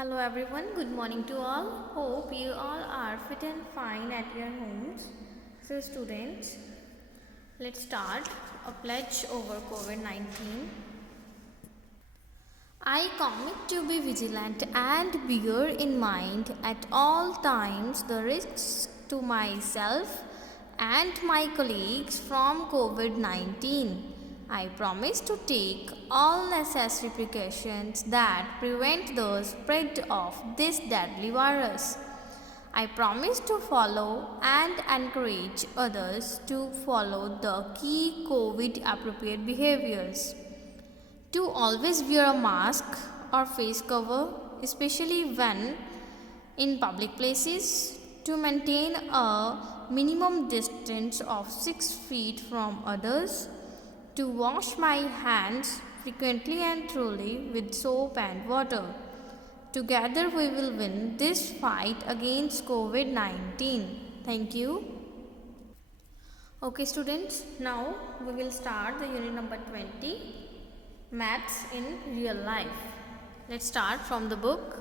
Hello everyone, good morning to all. Hope you all are fit and fine at your homes. So students, let's start a pledge over COVID-19. I commit to be vigilant and bear in mind at all times the risks to myself and my colleagues from COVID-19. I promise to take all necessary precautions that prevent the spread of this deadly virus. I promise to follow and encourage others to follow the key COVID appropriate behaviors. To always wear a mask or face cover, especially when in public places, to maintain a minimum distance of 6 feet from others, to wash my hands frequently and thoroughly with soap and water. Together we will win this fight against COVID-19. Thank you. Okay students, now we will start the unit number 20, Maths in Real Life. Let's start from the book.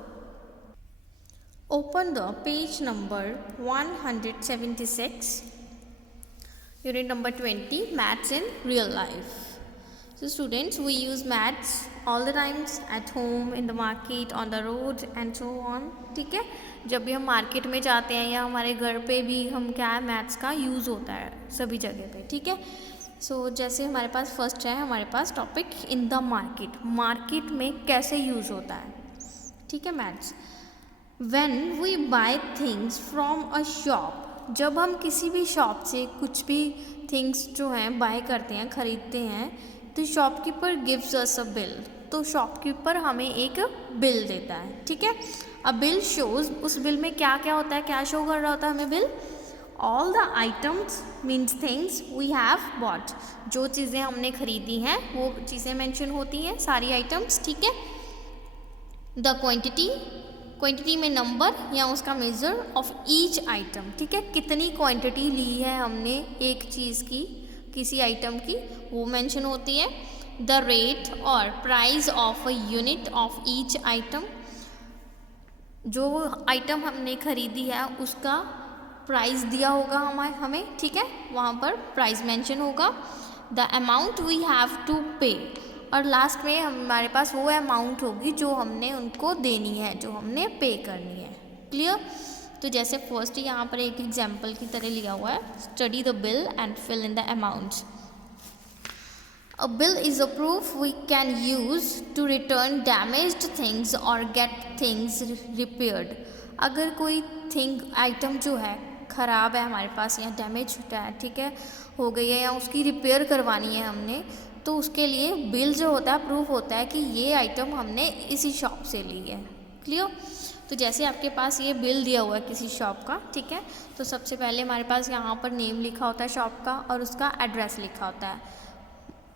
Open the page number 176. Unit number 20, Maths in Real Life. So students, we use maths all the times at home, in the market, on the road and so on. ठीक है, जब भी हम market में जाते हैं या हमारे घर पे भी हम क्या है मैथ्स का यूज़ होता है सभी जगह पे. ठीक है, सो जैसे हमारे पास फर्स्ट है हमारे पास topic in the market. Market में कैसे यूज़ होता है. ठीक है, maths. When we buy things from a shop, जब हम किसी भी शॉप से कुछ भी थिंग्स जो हैं बाय करते हैं, ख़रीदते हैं, तो शॉपकीपर गिव्स अस अ बिल. तो शॉपकीपर हमें एक बिल देता है. ठीक है, अ बिल शोज, उस बिल में क्या क्या होता है, क्या शो कर रहा होता है हमें bill. All the items means things we have bought, जो चीज़ें हमने खरीदी हैं वो चीज़ें मेंशन होती हैं, सारी आइटम्स. ठीक है, द क्वांटिटी, क्वांटिटी में नंबर या उसका मेजर ऑफ ईच आइटम. ठीक है, कितनी क्वांटिटी ली है हमने एक चीज़ की, किसी आइटम की, वो मेंशन होती है. द रेट और price of a unit of each item, जो आइटम हमने खरीदी है उसका प्राइस दिया होगा हमें. ठीक है, वहाँ पर प्राइस मेंशन होगा. The amount we have to pay, और लास्ट में हमारे पास वो अमाउंट होगी जो हमने उनको देनी है, जो हमने पे करनी है. क्लियर. तो जैसे फर्स्ट यहाँ पर एक एग्जाम्पल की तरह लिया हुआ है, study the bill and fill in the amounts. A bill is a proof we can use to return damaged things और गेट थिंग्स रिपेयर्ड. अगर कोई थिंग आइटम जो है ख़राब है हमारे पास या डैमेज होता है, ठीक है, हो गई है या उसकी रिपेयर करवानी है हमने, तो उसके लिए बिल जो होता है प्रूफ होता है कि ये आइटम हमने इसी शॉप से ली है. क्लियर. तो जैसे आपके पास ये बिल दिया हुआ है किसी शॉप का, ठीक है, तो सबसे पहले हमारे पास यहाँ पर नेम लिखा होता है शॉप का और उसका एड्रेस लिखा होता है,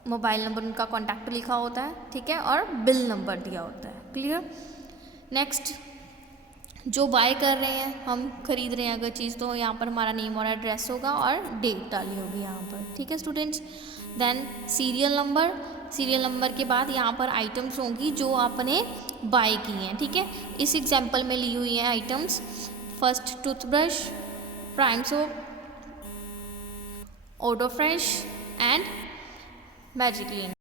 मोबाइल नंबर उनका कॉन्टैक्ट लिखा होता है. ठीक है, और बिल नंबर दिया होता है. क्लियर. नेक्स्ट, जो बाय कर रहे हैं, हम खरीद रहे हैं अगर चीज़, तो यहाँ पर हमारा नेम और एड्रेस होगा और डेट डाली होगी यहाँ पर. ठीक है students. Then serial number, serial number के बाद यहाँ पर आइटम्स होंगी जो आपने बाय की हैं. ठीक है, इस एग्जांपल में ली हुई हैं items. First toothbrush, Prime soap, Odo fresh and Magiclean.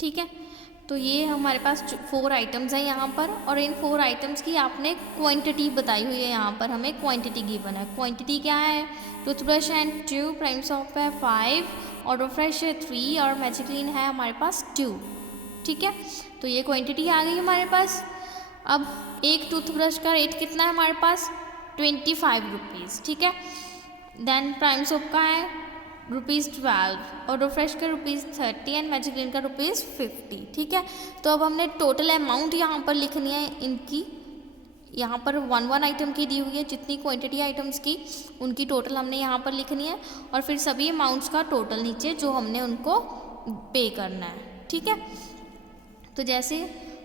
ठीक है, तो ये हमारे पास 4 आइटम्स हैं यहाँ पर, और इन 4 आइटम्स की आपने क्वांटिटी बताई हुई है. यहाँ पर हमें क्वांटिटी गिवन है. क्वांटिटी क्या है, टूथब्रश है 2, प्राइम सोप है 5, ऑडो फ्रेश है 3 और मैजिक्लीन है हमारे पास 2. ठीक है, तो ये क्वांटिटी आ गई हमारे पास. अब एक टूथब्रश का रेट कितना है हमारे पास, 25 रुपीज़. ठीक है, देन प्राइम सोप का है ₹12, ऑडो फ्रेश का ₹30 एंड मैजिक्लीन का ₹50. ठीक है, तो अब हमने टोटल अमाउंट यहाँ पर लिखनी है इनकी. यहाँ पर 1 आइटम की दी हुई है, जितनी क्वांटिटी आइटम्स की उनकी टोटल हमने यहाँ पर लिखनी है, और फिर सभी अमाउंट्स का टोटल नीचे जो हमने उनको पे करना है. ठीक है, तो जैसे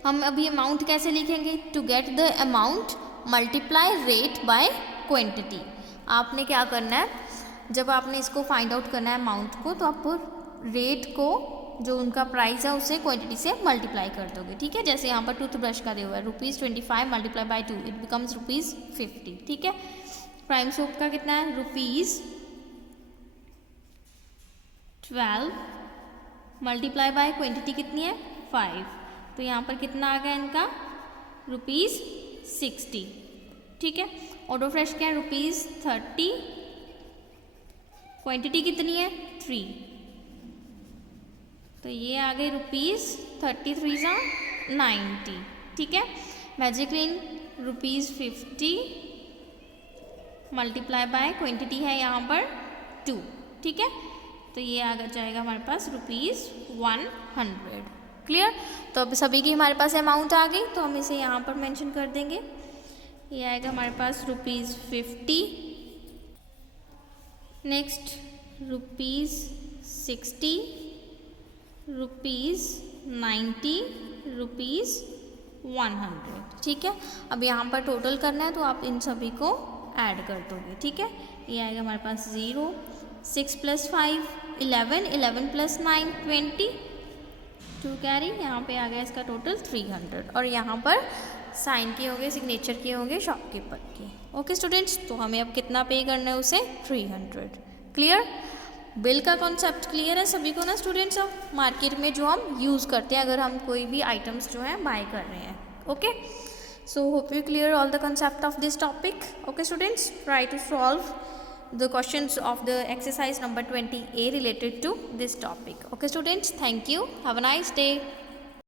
हम अभी अमाउंट कैसे लिखेंगे, to get the amount multiply rate by quantity. आपने क्या करना है, जब आपने इसको फाइंड आउट करना है अमाउंट को, तो आपको रेट को जो उनका प्राइस है उसे क्वांटिटी से मल्टीप्लाई कर दोगे, ठीक है। जैसे यहाँ पर टूथब्रश का दिया हुआ है ₹25 मल्टीप्लाई बाई 2 इट बिकम्स ₹50, ठीक है। प्राइम सोप का कितना है ₹12 मल्टीप्लाई बाय क्वांटिटी कितनी है 5, तो यहाँ पर कितना आ गया इनका ₹60, ठीक है। ऑटो फ्रेश क्या है ₹30, क्वांटिटी कितनी है 3, तो ये आ गए ₹33 90, ठीक है। Magic clean ₹50 multiply by quantity है यहाँ पर 2, ठीक है, तो ये आ जाएगा हमारे पास ₹100। क्लियर। तो अब सभी की हमारे पास अमाउंट आ गई, तो हम इसे यहाँ पर मेंशन कर देंगे। ये आएगा हमारे पास ₹50, नेक्स्ट ₹60, ₹90, ₹100, ठीक है। अब यहाँ पर टोटल करना है तो आप इन सभी को ऐड कर दोगे, ठीक है। ये आएगा हमारे पास 0, 6 + 5 11, 11 + 9 20, 2 कैरी, यहाँ पे आ गया इसका टोटल 300, और यहाँ पर साइन किए होंगे, सिग्नेचर किए होंगे शॉपकीपर के। ओके स्टूडेंट्स, तो हमें अब कितना पे करना है उसे 300। क्लियर। बिल का कॉन्सेप्ट क्लियर है सभी को ना स्टूडेंट्स, अब मार्केट में जो हम यूज़ करते हैं अगर हम कोई भी आइटम्स जो हैं बाय कर रहे हैं। Okay, so hope you clear all the concept of this topic. Okay students, try to solve the questions of the exercise number 20A related to this topic. Okay students, thank you, have a nice day.